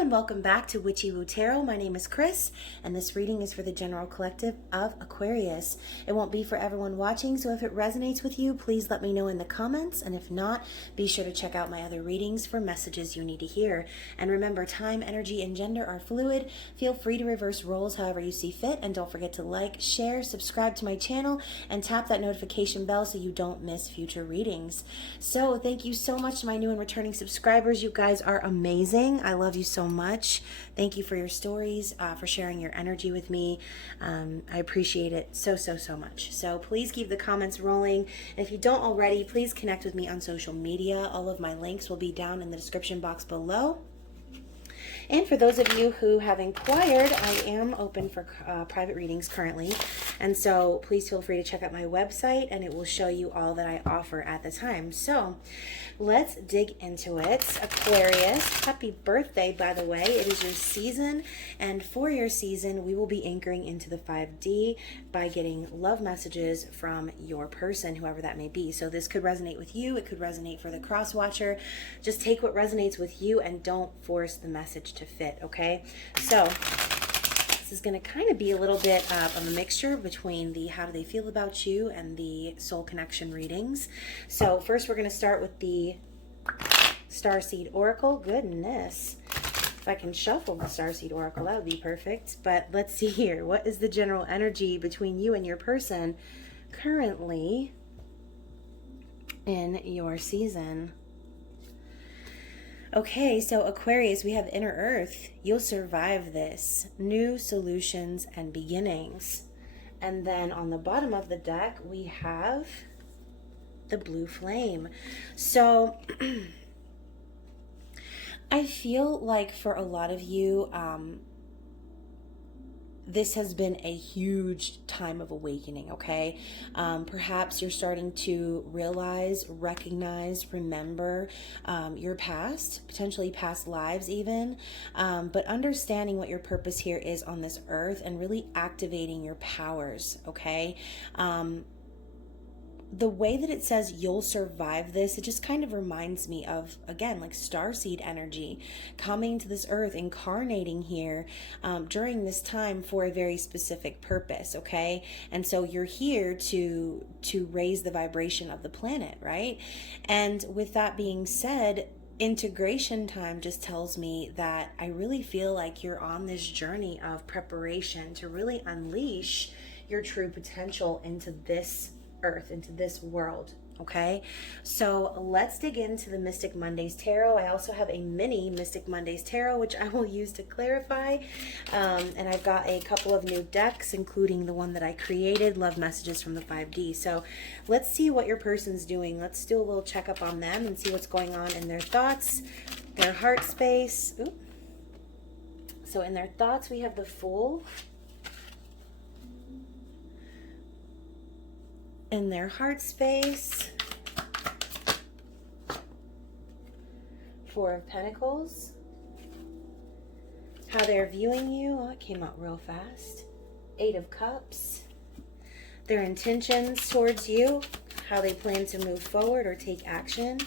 and welcome back to Witchy-Woo Tarot. My name is Chris, and this reading is for the general collective of Aquarius. It won't be for everyone watching, so if it resonates with you, please let me know in the comments, and if not, be sure to check out my other readings for messages you need to hear. And remember, time, energy, and gender are fluid. Feel free to reverse roles however you see fit, and don't forget to like, share, subscribe to my channel, and tap that notification bell so you don't miss future readings. So thank you so much to my new and returning subscribers. You guys are amazing. I love you so much. Thank you for your stories, for sharing your energy with me. I appreciate it so much. So please keep the comments rolling. And if you don't already, please connect with me on social media. All of my links will be down in the description box below. And for those of you who have inquired, I am open for private readings currently. And so please feel free to check out my website and it will show you all that I offer at the time. So let's dig into it. Aquarius, happy birthday, by the way. It is your season. And for your season, we will be anchoring into the 5D by getting love messages from your person, whoever that may be. So this could resonate with you. It could resonate for the cross watcher. Just take what resonates with you and don't force the message to fit, okay? So this is going to kind of be a little bit of a mixture between the how do they feel about you and the soul connection readings. So first we're going to start with the Starseed Oracle. Goodness. If I can shuffle the Starseed Oracle, that would be perfect. But let's see here. What is the general energy between you and your person currently in your season? Okay, so Aquarius, we have Inner Earth. You'll survive this. New solutions and beginnings. And then on the bottom of the deck, we have the Blue Flame. So I feel like for a lot of you, this has been a huge time of awakening, okay? Perhaps you're starting to realize, recognize, remember your past, potentially past lives even, but understanding what your purpose here is on this earth and really activating your powers, okay? The way that it says you'll survive this, it just kind of reminds me of, again, like starseed energy coming to this earth, incarnating here during this time for a very specific purpose, okay? And so you're here to raise the vibration of the planet, right? And with that being said, integration time just tells me that I really feel like you're on this journey of preparation to really unleash your true potential into this earth, into this world, okay? So let's dig into the Mystic Mondays Tarot. I also have a mini Mystic Mondays Tarot, which I will use to clarify. And I've got a couple of new decks, including the one that I created, Love Messages from the 5D. So let's see what your person's doing. Let's do a little checkup on them and see what's going on in their thoughts, their heart space. Ooh. So in their thoughts, we have the Fool. In their heart space, Four of Pentacles, how they're viewing you. Oh, it came out real fast. Eight of Cups, their intentions towards you, how they plan to move forward or take action.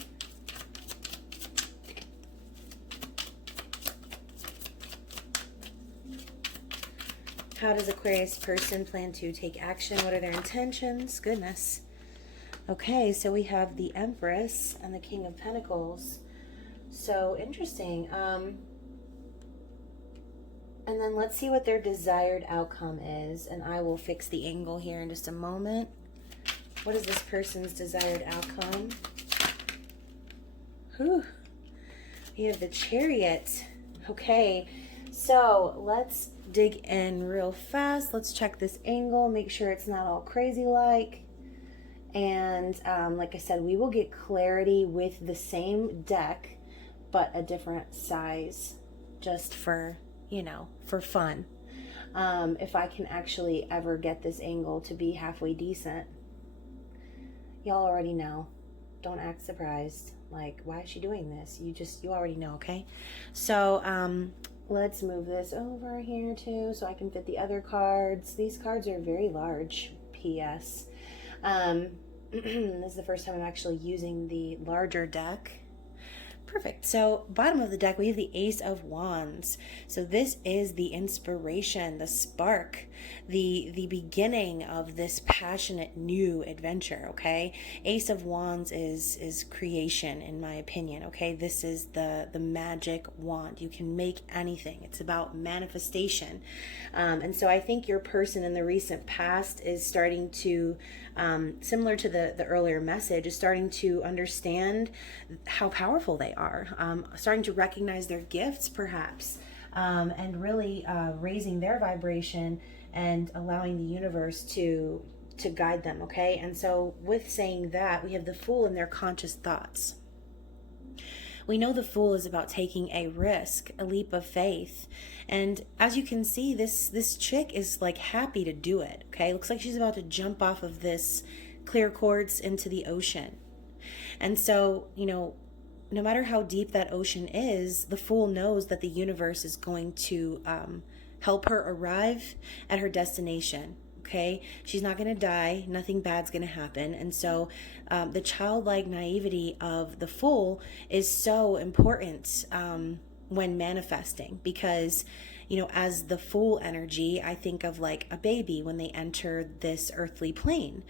How does Aquarius person plan to take action? What are their intentions? Goodness. Okay, so we have the Empress and the King of Pentacles. So interesting. And then let's see what their desired outcome is. And I will fix the angle here in just a moment. What is this person's desired outcome? Whew. We have the Chariot. Okay, so let's dig in real fast. Let's check this angle, make sure it's not all crazy like. And like I said, we will get clarity with the same deck, but a different size, just for, you know, for fun. If I can actually ever get this angle to be halfway decent. Y'all already know. Don't act surprised. Like, why is she doing this? You already know, okay? So, let's move this over here too so I can fit the other cards. These cards are very large, P.S. This is the first time I'm actually using the larger deck. Perfect. So bottom of the deck, we have the Ace of Wands. So this is the inspiration, the spark, the beginning of this passionate new adventure, okay? Ace of Wands is creation, in my opinion, okay? This is the magic wand. You can make anything. It's about manifestation. And so I think your person in the recent past is starting to, similar to the earlier message, is starting to understand how powerful they are, starting to recognize their gifts perhaps, and really raising their vibration and allowing the universe to guide them, okay? And so with saying that, we have the Fool in their conscious thoughts. We know the Fool is about taking a risk, a leap of faith. And as you can see, this chick is like happy to do it, okay? Looks like she's about to jump off of this clear quartz into the ocean. And so, you know, no matter how deep that ocean is, the Fool knows that the universe is going to help her arrive at her destination. Okay, she's not going to die. Nothing bad's going to happen. And so the childlike naivety of the Fool is so important when manifesting, because, you know, as the Fool energy, I think of like a baby when they enter this earthly plane.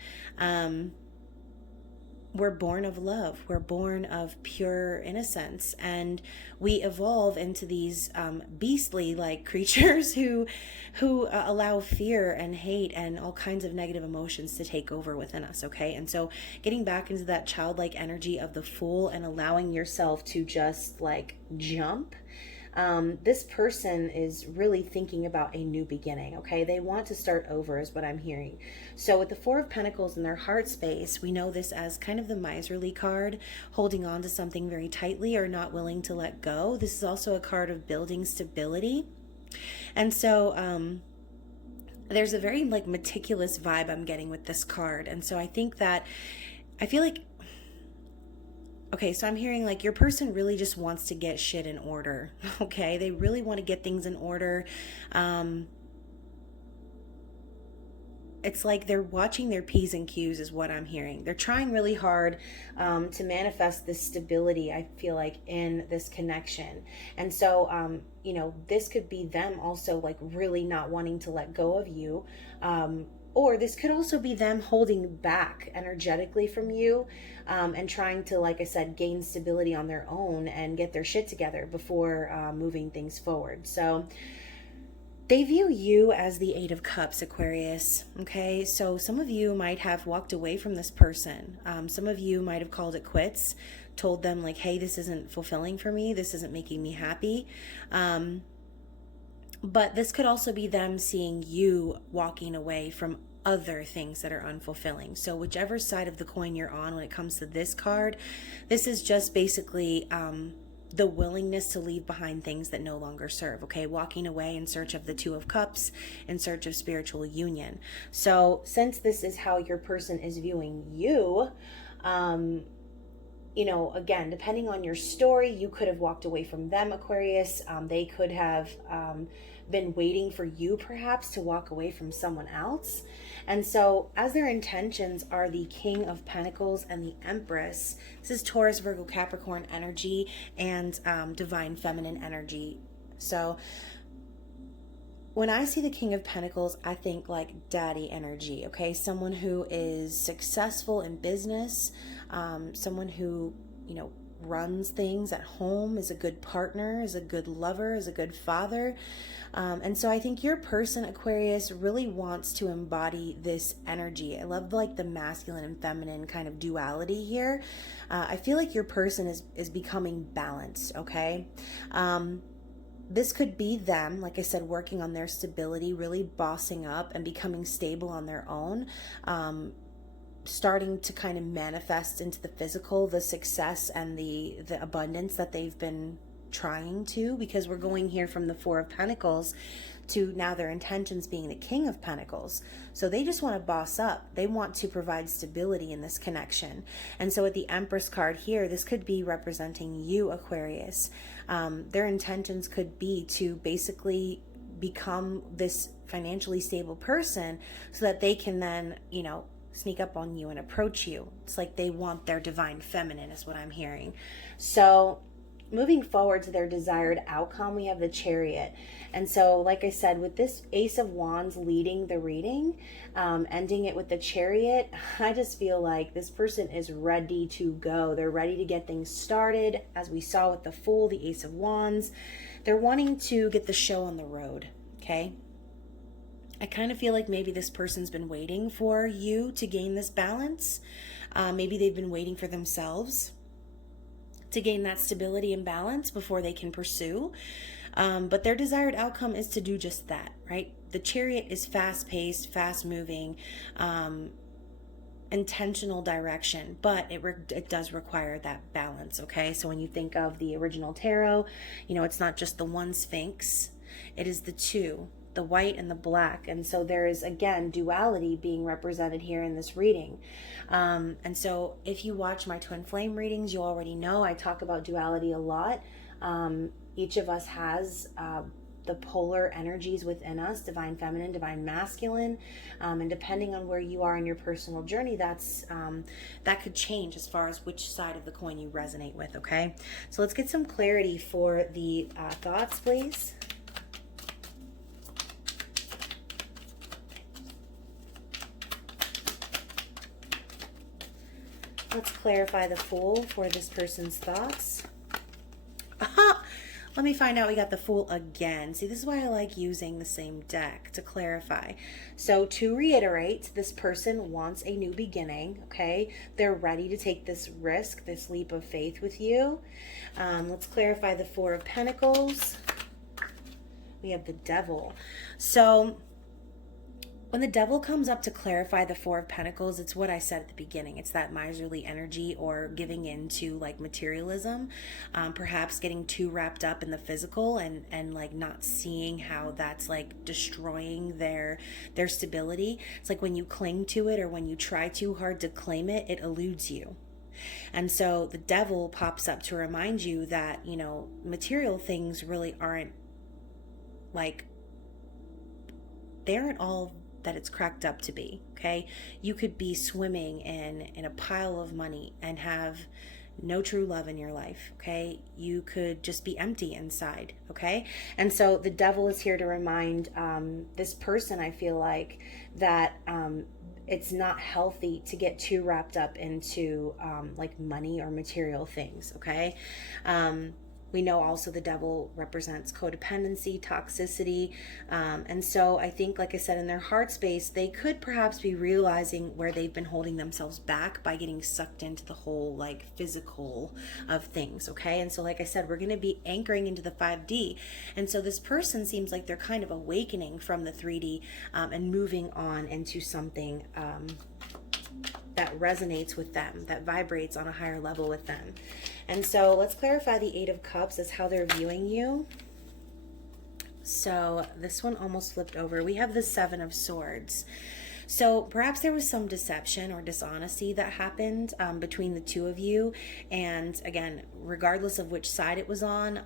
We're born of love. We're born of pure innocence, and we evolve into these beastly like creatures who allow fear and hate and all kinds of negative emotions to take over within us. Okay, and so getting back into that childlike energy of the Fool and allowing yourself to just like jump. This person is really thinking about a new beginning, okay? They want to start over is what I'm hearing. So with the Four of Pentacles in their heart space, we know this as kind of the miserly card, holding on to something very tightly or not willing to let go. This is also a card of building stability. And so there's a very like meticulous vibe I'm getting with this card. And so I think that, I feel like, okay, so I'm hearing like your person really just wants to get shit in order, okay? They really want to get things in order. It's like they're watching their P's and Q's is what I'm hearing. They're trying really hard to manifest this stability, I feel like, in this connection. And so, you know, this could be them also like really not wanting to let go of you. Or this could also be them holding back energetically from you and trying to, like I said, gain stability on their own and get their shit together before moving things forward. So they view you as the Eight of Cups, Aquarius, okay? So some of you might have walked away from this person. Some of you might have called it quits, told them like, hey, this isn't fulfilling for me. This isn't making me happy. But this could also be them seeing you walking away from other things that are unfulfilling. So whichever side of the coin you're on when it comes to this card, this is just basically the willingness to leave behind things that no longer serve, okay? Walking away in search of the Two of Cups, in search of spiritual union. So since this is how your person is viewing you, you know, again, depending on your story, you could have walked away from them, Aquarius. They could have been waiting for you perhaps to walk away from someone else. And so as their intentions are the King of Pentacles and the Empress, this is Taurus, Virgo, Capricorn energy and divine feminine energy. So when I see the King of Pentacles, I think like daddy energy, okay? Someone who is successful in business, someone who, you know, runs things at home, is a good partner, is a good lover, is a good father. And so I think your person, Aquarius, really wants to embody this energy. I love like the masculine and feminine kind of duality here. I feel like your person is becoming balanced, okay? This could be them, like I said, working on their stability, really bossing up and becoming stable on their own, starting to kind of manifest into the physical, the success and the abundance that they've been trying to, because we're going here from the Four of Pentacles to now their intentions being the King of Pentacles. So they just want to boss up. They want to provide stability in this connection. And so with the Empress card here, this could be representing you, Aquarius. Their intentions could be to basically become this financially stable person so that they can then, you know, sneak up on you and approach you. It's like they want their divine feminine is what I'm hearing. So moving forward to their desired outcome, we have the Chariot. And so, like I said, with this Ace of Wands leading the reading, ending it with the Chariot, I just feel like this person is ready to go. They're ready to get things started. As we saw with the Fool, the Ace of Wands, they're wanting to get the show on the road, okay? I kind of feel like maybe this person's been waiting for you to gain this balance. Maybe they've been waiting for themselves to gain that stability and balance before they can pursue. But their desired outcome is to do just that, right? The Chariot is fast-paced, fast-moving, intentional direction, but it does require that balance, okay? So when you think of the original tarot, you know, it's not just the one Sphinx, it is the two, the white and the black. And so there is, again, duality being represented here in this reading. And so if you watch my twin flame readings, you already know I talk about duality a lot. Each of us has the polar energies within us, divine feminine, divine masculine, and depending on where you are in your personal journey, that could change as far as which side of the coin you resonate with, okay? So let's get some clarity for the thoughts, please. Let's clarify the Fool for this person's thoughts. Let me find out. We got the Fool again. See, this is why I like using the same deck to clarify. So to reiterate, this person wants a new beginning, okay? They're ready to take this risk, this leap of faith with you. Let's clarify the Four of Pentacles. We have the Devil. So when the Devil comes up to clarify the Four of Pentacles, it's what I said at the beginning. It's that miserly energy or giving into like materialism, perhaps getting too wrapped up in the physical and like not seeing how that's like destroying their stability. It's like when you cling to it or when you try too hard to claim it, it eludes you. And so the Devil pops up to remind you that, you know, material things really aren't like, they aren't all that it's cracked up to be, okay? You could be swimming in a pile of money and have no true love in your life, okay? You could just be empty inside, okay? And so the Devil is here to remind this person, I feel like, that it's not healthy to get too wrapped up into like money or material things, okay? We know also the Devil represents codependency, toxicity. And so I think, like I said, in their heart space, they could perhaps be realizing where they've been holding themselves back by getting sucked into the whole like physical of things, okay? And so like I said, we're going to be anchoring into the 5D. And so this person seems like they're kind of awakening from the 3D and moving on into something that resonates with them, that vibrates on a higher level with them. And so let's clarify the Eight of Cups as how they're viewing you. So this one almost flipped over. We have the Seven of Swords. So perhaps there was some deception or dishonesty that happened between the two of you. And again, regardless of which side it was on,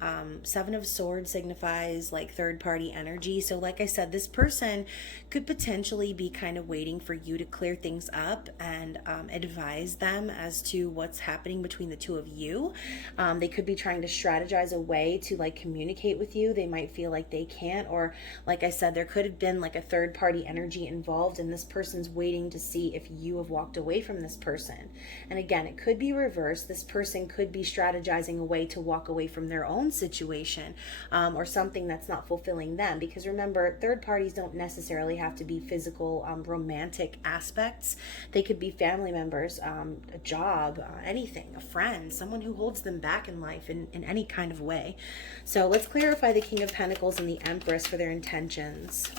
Seven of Swords signifies like third-party energy. So like I said, this person could potentially be kind of waiting for you to clear things up and advise them as to what's happening between the two of you. They could be trying to strategize a way to like communicate with you. They might feel like they can't, or like I said, there could have been like a third-party energy involved, and this person's waiting to see if you have walked away from this person. And again, it could be reversed. This person could be strategizing a way to walk away from their own situation or something that's not fulfilling them. Because remember, third parties don't necessarily have to be physical, romantic aspects. They could be family members, a job, anything, a friend, someone who holds them back in life in any kind of way. So let's clarify the King of Pentacles and the Empress for their intentions.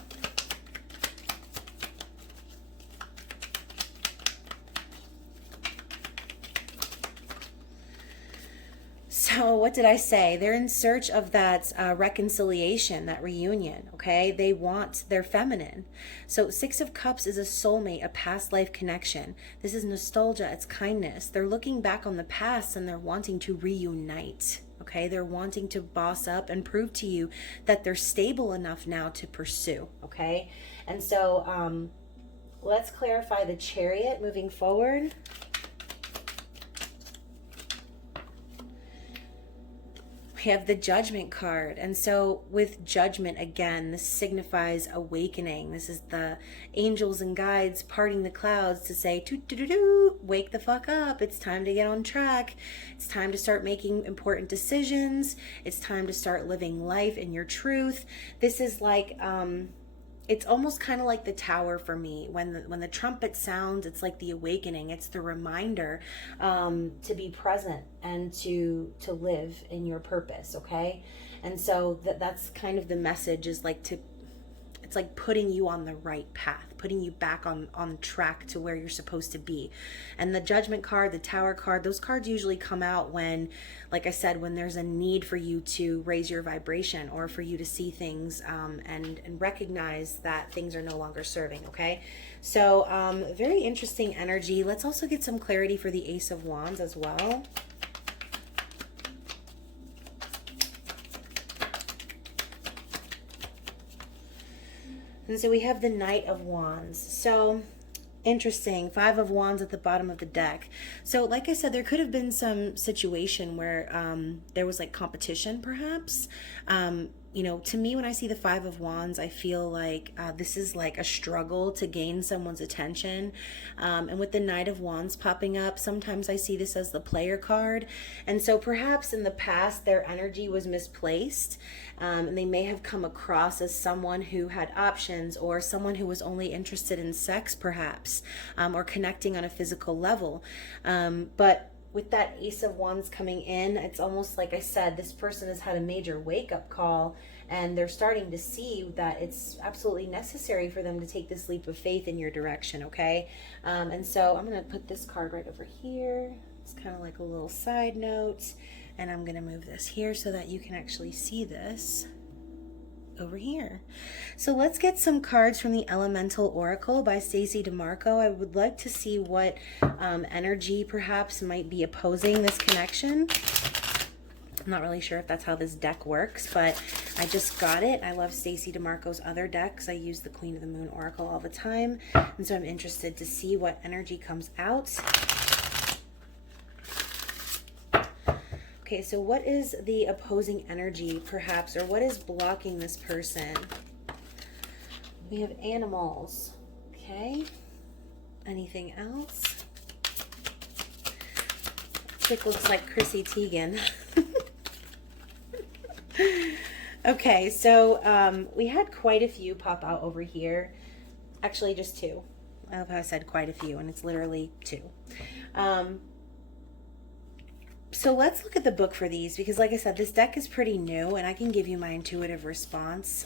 So what did I say? They're in search of that reconciliation, that reunion, okay? They want their feminine. So Six of Cups is a soulmate, a past life connection. This is nostalgia, it's kindness. They're looking back on the past and they're wanting to reunite, okay? They're wanting to boss up and prove to you that they're stable enough now to pursue, okay? And so let's clarify the Chariot moving forward. We have the Judgment card. And so with Judgment, again, this signifies awakening. This is the angels and guides parting the clouds to say, wake the fuck up. It's time to get on track. It's time to start making important decisions. It's time to start living life in your truth. This is like, it's almost kind of like the tower for me. When the trumpet sounds, it's like the awakening. It's the reminder to be present and to live in your purpose, okay? And so that's kind of the message, is like it's like putting you on the right path, putting you back on track to where you're supposed to be. And the Judgment card, the Tower card, those cards usually come out when, like I said, when there's a need for you to raise your vibration, or for you to see things and recognize that things are no longer serving, okay? So very interesting energy. Let's also get some clarity for the Ace of Wands as well. And so we have the Knight of Wands. So interesting. 5 of Wands at the bottom of the deck. So like I said, there could have been some situation where there was like competition perhaps. You know, to me, when I see the 5 of Wands, I feel like this is like a struggle to gain someone's attention. And with the Knight of Wands popping up, sometimes I see this as the player card. And so perhaps in the past, their energy was misplaced. And they may have come across as someone who had options, or someone who was only interested in sex perhaps, or connecting on a physical level. But with that Ace of Wands coming in, it's almost like I said, this person has had a major wake-up call, and they're starting to see that it's absolutely necessary for them to take this leap of faith in your direction, okay? And so I'm going to put this card right over here. It's kind of like a little side note, and I'm going to move this here so that you can actually see this over here. So let's get some cards from the Elemental Oracle by Stacey DeMarco. I would like to see what energy perhaps might be opposing this connection. I'm not really sure if that's how this deck works, but I just got it. I love Stacey DeMarco's other decks. I use the Queen of the Moon Oracle all the time, and so I'm interested to see what energy comes out. Okay, so what is the opposing energy, perhaps, or what is blocking this person? We have animals. Okay. Anything else? Chick looks like Chrissy Teigen. Okay, so we had quite a few pop out over here. Actually, just 2. I hope I said quite a few, and it's literally 2. So let's look at the book for these, because like I said, this deck is pretty new, and I can give you my intuitive response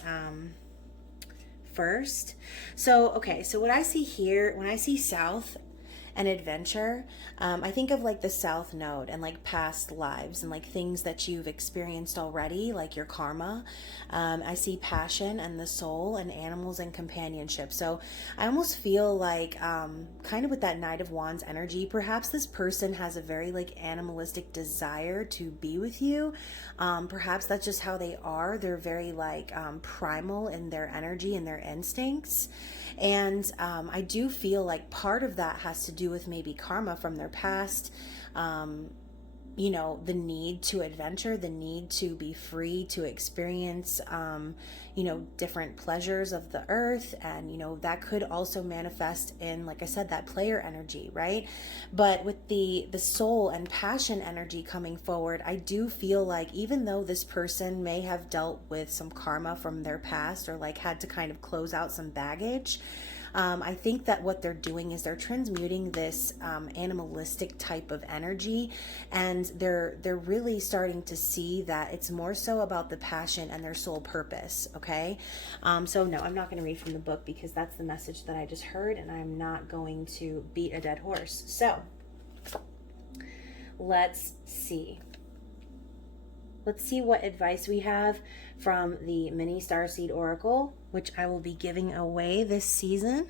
first. So, okay, so what I see here, when I see South and adventure, I think of like the South Node and like past lives and like things that you've experienced already, like your karma. I see passion and the soul and animals and companionship. So I almost feel like kind of with that Knight of Wands energy, perhaps this person has a very like animalistic desire to be with you. Perhaps that's just how they are. They're very like primal in their energy and their instincts. And I do feel like part of that has to do with maybe karma from their past, you know, the need to adventure, the need to be free, to experience, you know, different pleasures of the earth. And, you know, that could also manifest in, like I said, that player energy, right? But with the soul and passion energy coming forward, I do feel like even though this person may have dealt with some karma from their past, or like had to kind of close out some baggage, I think that what they're doing is they're transmuting this animalistic type of energy, and they're really starting to see that it's more so about the passion and their soul purpose, okay? So no, I'm not going to read from the book, because that's the message that I just heard, and I'm not going to beat a dead horse. So let's see. Let's see what advice we have from the Mini Starseed Oracle, which I will be giving away this season.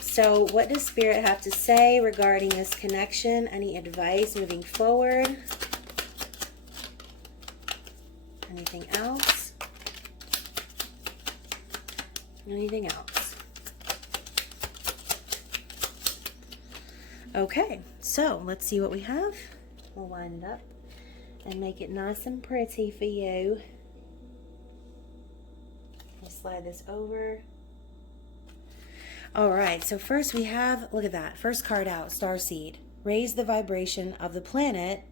So what does Spirit have to say regarding this connection? Any advice moving forward? Anything else? Anything else? Okay, so let's see what we have. We'll line it up and make it nice and pretty for you. I'll slide this over. All right, so first we have, look at that, first card out, Starseed. Raise the vibration of the planet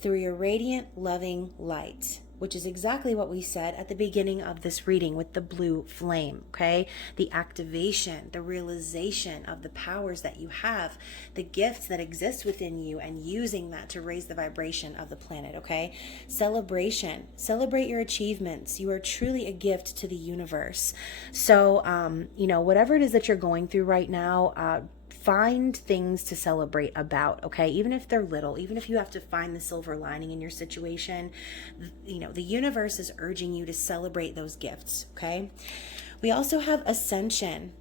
through your radiant, loving light, which is exactly what we said at the beginning of this reading with the blue flame, okay? The activation, the realization of the powers that you have, the gifts that exist within you, and using that to raise the vibration of the planet, okay? Celebration. Celebrate your achievements. You are truly a gift to the universe. So, whatever it is that you're going through right now, find things to celebrate about, okay? Even if they're little, even if you have to find the silver lining in your situation, the universe is urging you to celebrate those gifts, okay? We also have ascension.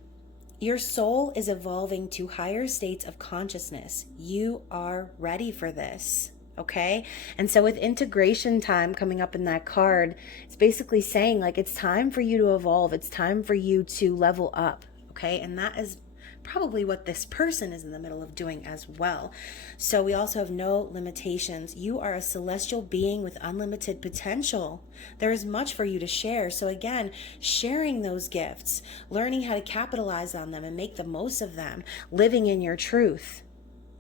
Your soul is evolving to higher states of consciousness. You are ready for this. Okay. And so with integration time coming up in that card, it's basically saying like, it's time for you to evolve. It's time for you to level up. Okay. And that is probably what this person is in the middle of doing as well. So we also have no limitations. You are a celestial being with unlimited potential. There is much for you to share. So again, sharing those gifts, learning how to capitalize on them and make the most of them, living in your truth,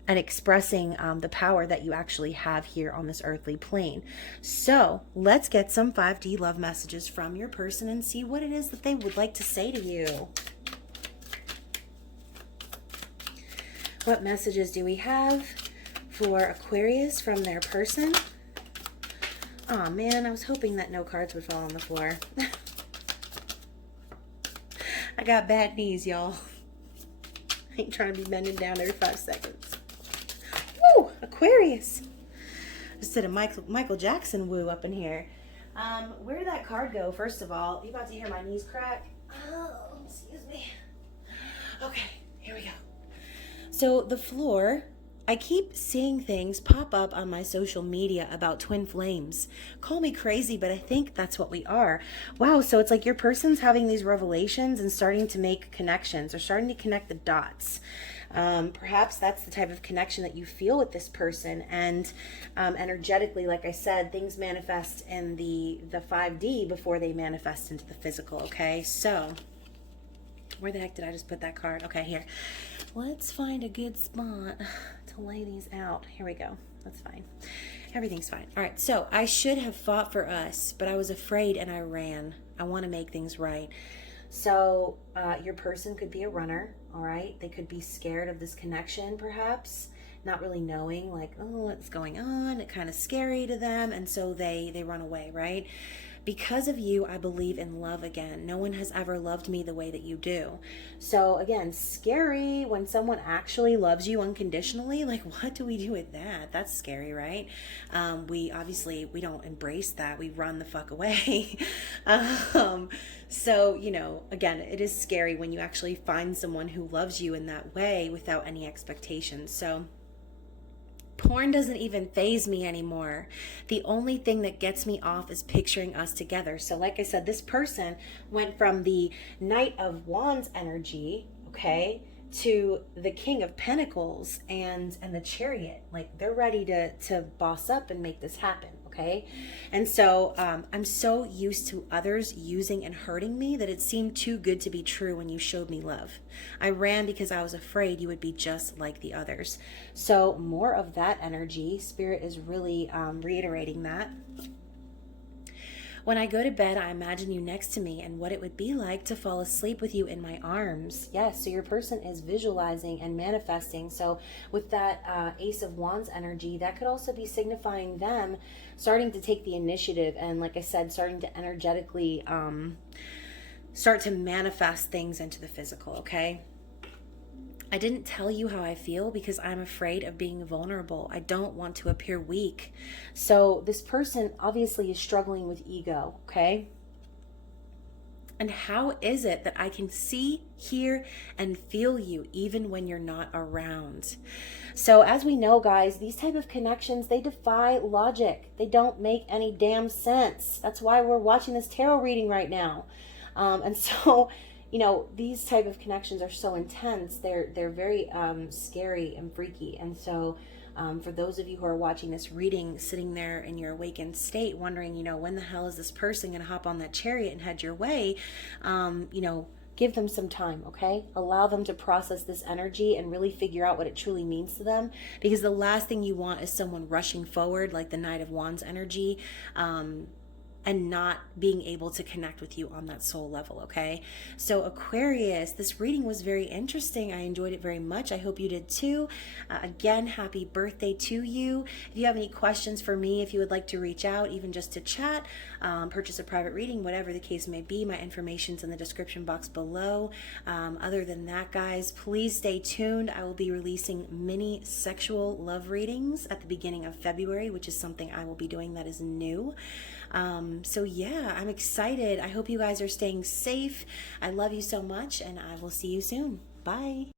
and expressing the power that you actually have here on this earthly plane. So let's get some 5D love messages from your person and see what it is that they would like to say to you. What messages do we have for Aquarius from their person? Oh man, I was hoping that no cards would fall on the floor. I got bad knees, y'all. I ain't trying to be bending down every 5 seconds. Woo! Aquarius! Just did a Michael Jackson woo up in here. Where did that card go, first of all? You about to hear my knees crack? Oh, excuse me. Okay, here we go. So the floor, I keep seeing things pop up on my social media about twin flames. Call me crazy, but I think that's what we are. Wow, so it's like your person's having these revelations and starting to make connections or starting to connect the dots. Perhaps that's the type of connection that you feel with this person. And energetically, like I said, things manifest in the 5D before they manifest into the physical, okay? So where the heck did I just put that card? Okay, here. Let's find a good spot to lay these out. Here we go. That's fine. Everything's fine. All right, so I should have fought for us, but I was afraid and I ran. I want to make things right. So your person could be a runner, all right? They could be scared of this connection, perhaps, not really knowing, like, oh, what's going on? It's kind of scary to them, and so they run away, right? Because of you, I believe in love again. No one has ever loved me the way that you do. So again, scary when someone actually loves you unconditionally. Like, what do we do with that? That's scary, right? We don't embrace that. We run the fuck away. So, again, it is scary when you actually find someone who loves you in that way without any expectations. So porn doesn't even faze me anymore. The only thing that gets me off is picturing us together. So like I said, this person went from the Knight of Wands energy, okay, to the King of Pentacles and the Chariot. Like, they're ready to boss up and make this happen, okay? And so I'm so used to others using and hurting me that it seemed too good to be true when you showed me love. I ran because I was afraid you would be just like the others. So more of that energy. Spirit is really reiterating that. When I go to bed, I imagine you next to me and what it would be like to fall asleep with you in my arms. Yes, so your person is visualizing and manifesting. So with that Ace of Wands energy, that could also be signifying them starting to take the initiative and, like I said, starting to energetically start to manifest things into the physical, okay? I didn't tell you how I feel because I'm afraid of being vulnerable. I don't want to appear weak. So this person obviously is struggling with ego, okay? And how is it that I can see, hear, and feel you even when you're not around? So as we know, guys, these type of connections, they defy logic. They don't make any damn sense. That's why we're watching this tarot reading right now. And so, these type of connections are so intense. They're very scary and freaky. And so For those of you who are watching this reading, sitting there in your awakened state, wondering, when the hell is this person going to hop on that chariot and head your way, give them some time, okay? Allow them to process this energy and really figure out what it truly means to them. Because the last thing you want is someone rushing forward like the Knight of Wands energy, and not being able to connect with you on that soul level, okay? So Aquarius, this reading was very interesting. I enjoyed it very much. I hope you did too. Again, happy birthday to you. If you have any questions for me, if you would like to reach out, even just to chat, purchase a private reading, whatever the case may be, my information's in the description box below. Other than that, guys, please stay tuned. I will be releasing mini sexual love readings at the beginning of February, which is something I will be doing that is new. So yeah, I'm excited. I hope you guys are staying safe. I love you so much, and I will see you soon. Bye.